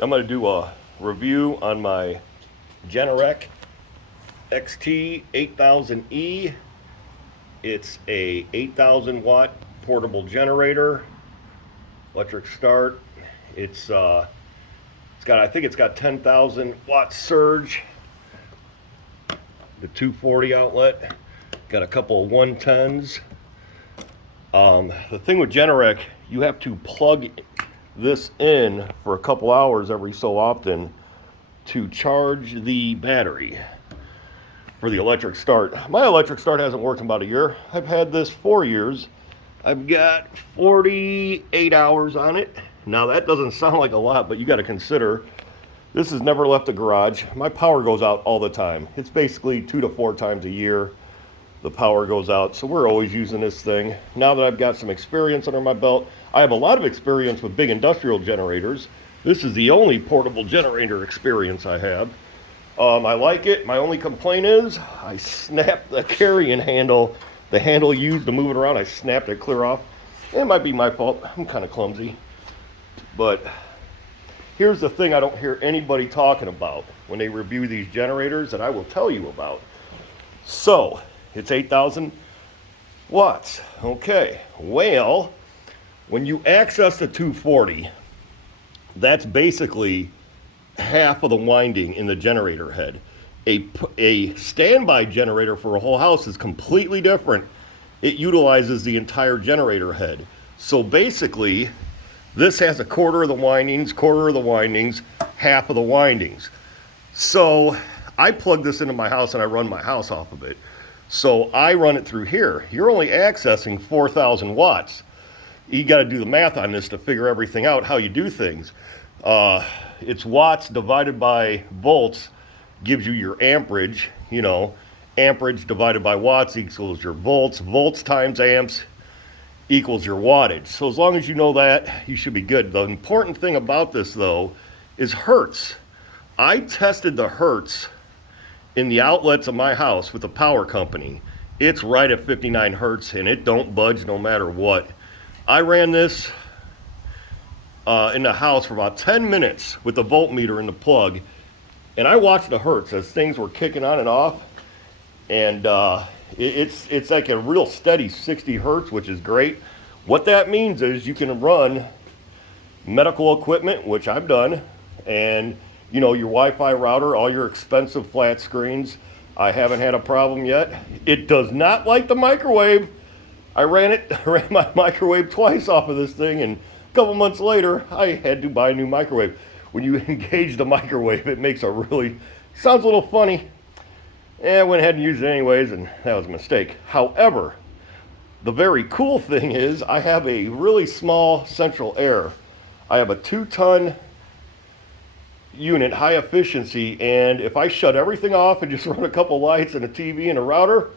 I'm going to do a review on my Generac XT8000E. It's a 8,000 watt portable generator, electric start. It's got, I think it's got 10,000 watt surge. The 240 outlet, got a couple of 110s. The thing with Generac, you have to plug this in for a couple hours every so often to charge the battery for the electric start. My electric start hasn't worked in about a year. I've had this 4 years. I've got 48 hours on it. Now that doesn't sound like a lot, but you got to consider this has never left the garage. My power goes out all the time. It's basically 2 to 4 times a year the power goes out, so we're always using this thing. Now that I've got some experience under my belt, I have a lot of experience with big industrial generators. This is the only portable generator experience I have. I like it. My only complaint is I snapped the carrying handle, the handle used to move it around, I snapped it clear off. It might be my fault. I'm kind of clumsy. But here's the thing I don't hear anybody talking about when they review these generators that I will tell you about. So, it's 8,000 watts. Okay, well, when you access the 240, that's basically half of the winding in the generator head. A standby generator for a whole house is completely different. It utilizes the entire generator head. So basically, this has a quarter of the windings, half of the windings. So I plug this into my house and I run my house off of it. So I run it through here. You're only accessing 4,000 watts. You got to do the math on this to figure everything out, how you do things. It's watts divided by volts gives you your amperage. You know, amperage divided by watts equals your volts. Volts times amps equals your wattage. So as long as you know that, you should be good. The important thing about this, though, is hertz. I tested the hertz in the outlets of my house with the power company. It's right at 59 hertz and it don't budge no matter what. I ran this in the house for about 10 minutes with the voltmeter in the plug, and I watched the hertz as things were kicking on and off, and it's like a real steady 60 hertz, which is great. What that means is you can run medical equipment, which I've done, and you know, your Wi-Fi router, all your expensive flat screens. I haven't had a problem yet. It does not like the microwave. I ran my microwave twice off of this thing, and a couple months later, I had to buy a new microwave. When you engage the microwave, it makes a really, sounds a little funny. I went ahead and used it anyways, and that was a mistake. However, the very cool thing is I have a really small central air. I have a 2-ton unit, high efficiency, and if I shut everything off and just run a couple lights and a TV and a router,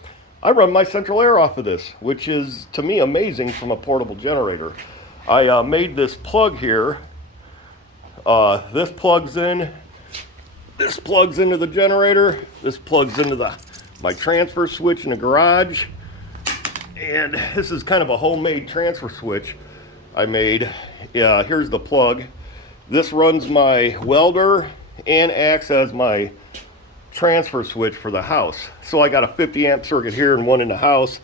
I run my central air off of this, which is to me amazing from a portable generator. I made this plug here. This plugs into the generator. This plugs into my transfer switch in the garage, and this is kind of a homemade transfer switch I made. Here's the plug. This runs my welder and acts as my transfer switch for the house. So I got a 50 amp circuit here and one in the house.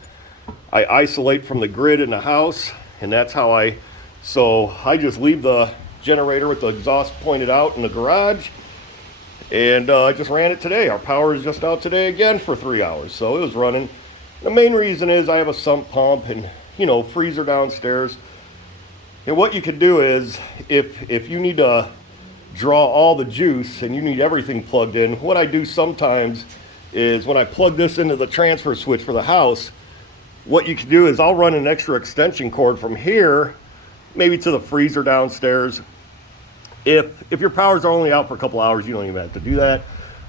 I isolate from the grid in the house, and that's how I just leave the generator with the exhaust pointed out in the garage, and I just ran it today. Our power is just out today again for 3 hours, so it was running. The main reason is I have a sump pump and, you know, freezer downstairs. And what you could do is, if you need to draw all the juice and you need everything plugged in, what I do sometimes is when I plug this into the transfer switch for the house, what you can do is I'll run an extra extension cord from here, maybe to the freezer downstairs. If your powers are only out for a couple hours, you don't even have to do that.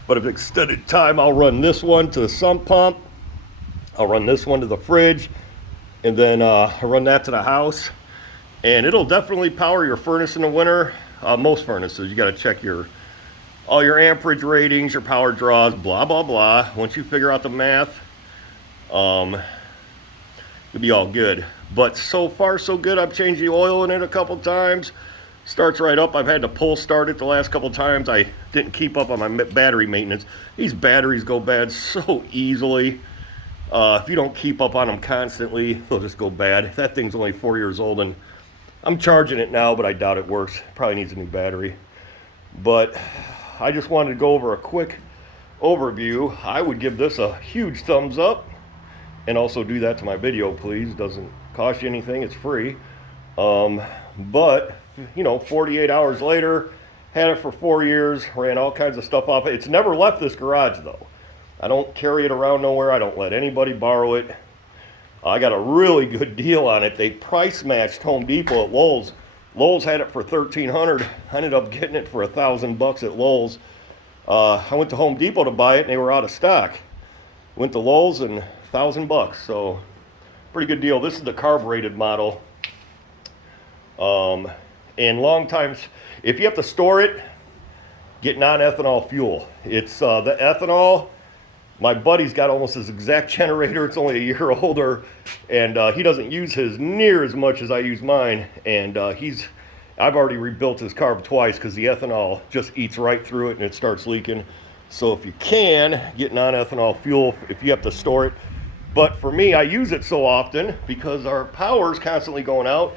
But if extended time, I'll run this one to the sump pump, I'll run this one to the fridge, and then I run that to the house. And it'll definitely power your furnace in the winter. Most furnaces, you got to check all your amperage ratings, your power draws, blah, blah, blah. Once you figure out the math, you'll be all good. But so far, so good. I've changed the oil in it a couple times. Starts right up. I've had to pull start it the last couple times. I didn't keep up on my battery maintenance. These batteries go bad so easily. If you don't keep up on them constantly, they'll just go bad. That thing's only 4 years old, and I'm charging it now, but I doubt it works. Probably needs a new battery. But I just wanted to go over a quick overview. I would give this a huge thumbs up, and also do that to my video, please. Doesn't cost you anything, it's free. But you know, 48 hours later, had it for 4 years, ran all kinds of stuff off it. It's never left this garage though. I don't carry it around nowhere. I don't let anybody borrow it. I got a really good deal on it. They price matched Home Depot at Lowe's. Lowe's had it for $1,300. I ended up getting it for $1,000 at Lowe's. I went to Home Depot to buy it and they were out of stock. Went to Lowe's and $1,000, so pretty good deal. This is the carbureted model. And long times, if you have to store it, get non-ethanol fuel. It's the ethanol. My buddy's got almost his exact generator. It's only a year older, and he doesn't use his near as much as I use mine. And I've already rebuilt his carb twice because the ethanol just eats right through it and it starts leaking. So if you can, get non-ethanol fuel if you have to store it. But for me, I use it so often because our power is constantly going out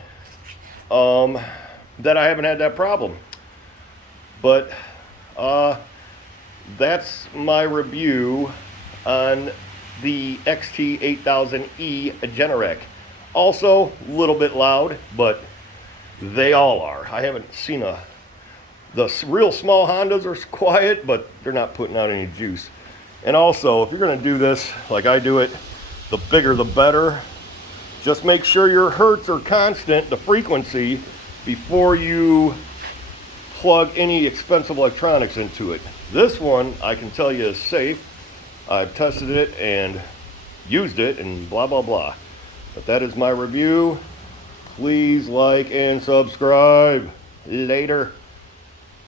that I haven't had that problem. But that's my review on the XT8000E Generac. Also, a little bit loud, but they all are. I haven't seen the real small Hondas are quiet, but they're not putting out any juice. And also, if you're going to do this like I do it, the bigger the better. Just make sure your hertz are constant, the frequency, before you plug any expensive electronics into it. This one, I can tell you, is safe. I've tested it and used it and blah, blah, blah. But that is my review. Please like and subscribe. Later.